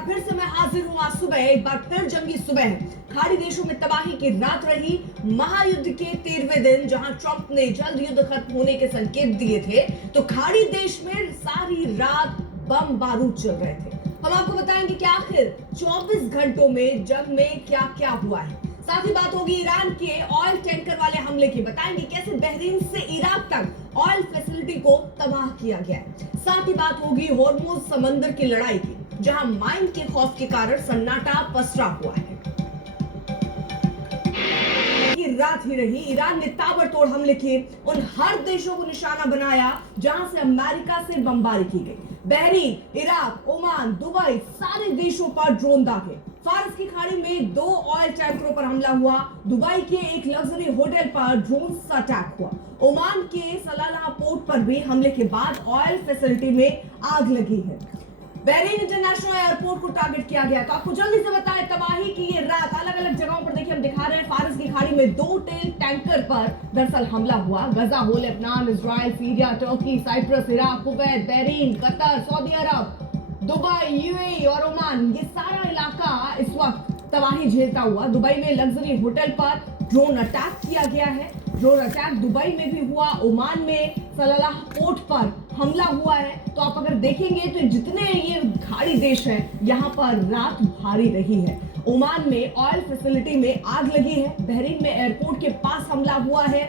बार फिर से मैं हाजिर हूं आज सुबह, एक बार फिर जंगी सुबह है। खाड़ी देशों में तबाही की रात रही। महायुद्ध के 13वें दिन जहां ट्रंप ने जल्द युद्ध खत्म होने के संकेत दिए थे, तो खाड़ी देश में सारी रात बम बारूद चल रहे थे। हम आपको बताएंगे कि आखिर 24 घंटों में जंग में क्या क्या हुआ है। साथ ही बात होगी ईरान के ऑयल टैंकर वाले हमले की, बताएंगे कैसे बहरीन से इराक तक ऑयल फैसिलिटी को तबाह किया गया है। साथ ही बात होगी होर्मुज समंदर की लड़ाई की, जहां माइन के खौफ के कारण सन्नाटा पसरा हुआ है। रात ही रही, ईरान ने ताबड़तोड़ हमले किए, उन हर देशों को निशाना बनाया जहां से अमेरिका से बमबारी की गई। बहरीन, इराक, ओमान, दुबई, सारे देशों पर ड्रोन दागे। फारस की खाड़ी में 2 ऑयल टैंकरों पर हमला हुआ। दुबई के एक लग्जरी होटल पर ड्रोन से अटैक हुआ। ओमान के सलाला पोर्ट पर भी हमले के बाद ऑयल फैसिलिटी में आग लगी है। बहरीन इंटरनेशनल एयरपोर्ट को टारगेट किया गया। तो आपको जल्दी से बताएं तबाही की ये रात अलग अलग जगहों पर देखिए हम दिखा रहे हैं। फारस की खाड़ी में 2 तेल टैंकर पर दरअसल हमला हुआ। गजा हो, लेबनान, इजराइल, सीरिया, तुर्की, Cyprus, Iraq, Kuwait, Bahrain, Qatar, Saudi Arabia, Dubai, UAE और ओमान, ये सारा इलाका इस वक्त तबाही झेलता हुआ। दुबई में लग्जरी होटल पर ड्रोन अटैक किया गया है। ड्रोन अटैक दुबई में भी हुआ। ओमान में सलाला पोर्ट पर हमला हुआ है। तो आप अगर देखेंगे तो जितने ये खाड़ी देश हैं, यहाँ पर रात भारी रही है। ओमान में ऑयल फैसिलिटी में आग लगी है। बहरीन में एयरपोर्ट के पास हमला हुआ है।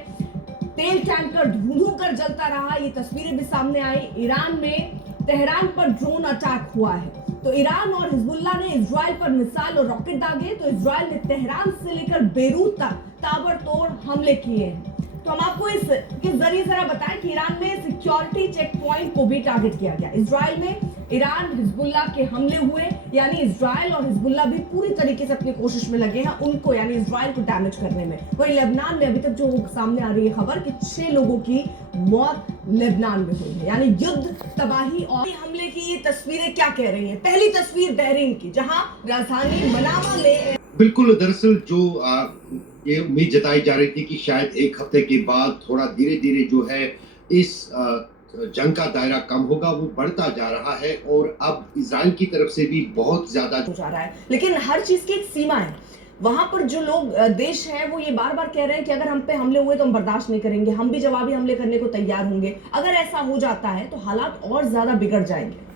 तेल टैंकर धुंधू कर जलता रहा, ये तस्वीरें भी सामने आई। ईरान में तेहरान पर ड्रोन अटैक हुआ है। तो ईरान और हिजबुल्लाह ने इजराइल पर मिसाइल और रॉकेट दागे, तो इजराइल ने तेहरान से लेकर बेरूत तक ताबड़तोड़ हमले किए हैं। तो हम आपको इसके जरिए जरा बताएं कि ईरान में सिक्योरिटी चेक पॉइंट को भी टारगेट किया गया। इजराइल में ईरान हिजबुल्लाह के हमले हुए, यानी इजराइल और हिजबुल्लाह भी पूरी तरीके से अपनी कोशिश में लगे हैं उनको, यानी इजराइल को डैमेज करने में। वहीं लेबनान में अभी तक जो सामने आ रही है खबर कि 6 लोगों की मौत लेबनान में हुई है, यानी युद्ध, तबाही और हमले की ये तस्वीरें क्या कह रही हैं। पहली तस्वीर बहरीन की, जहां राजधानी मनामा में बिल्कुल, दरअसल जो ये उम्मीद जताई जा रही थी कि शायद एक हफ्ते के बाद थोड़ा धीरे धीरे जो है इस जंग का दायरा कम होगा, वो बढ़ता जा रहा है और अब इजराइल की तरफ से भी बहुत ज्यादा हो जा रहा है। लेकिन हर चीज की एक सीमा है। वहां पर जो लोग देश हैं वो ये बार बार कह रहे हैं कि अगर हम पे हमले हुए तो हम बर्दाश्त नहीं करेंगे, हम भी जवाबी हमले करने को तैयार होंगे। अगर ऐसा हो जाता है तो हालात और ज्यादा बिगड़ जाएंगे।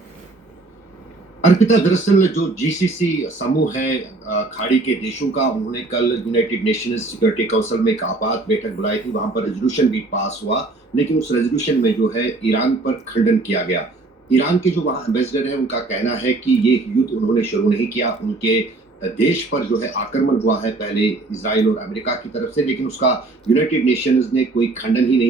अर्पिता, दरअसल जो जीसीसी समूह है खाड़ी के देशों का, उन्होंने कल यूनाइटेड नेशंस सिक्योरिटी काउंसिल में एक आपात बैठक बुलाई थी। वहां पर रेजोल्यूशन भी पास हुआ, लेकिन उस रेजोल्यूशन में जो है ईरान पर खंडन किया गया। ईरान के जो वहां एम्बेसडर है, उनका कहना है कि ये युद्ध उन्होंने शुरू नहीं किया, उनके देश पर जो है आक्रमण हुआ है पहले इजराइल और अमेरिका की तरफ से, लेकिन उसका यूनाइटेड नेशंस ने कोई खंडन ही नहीं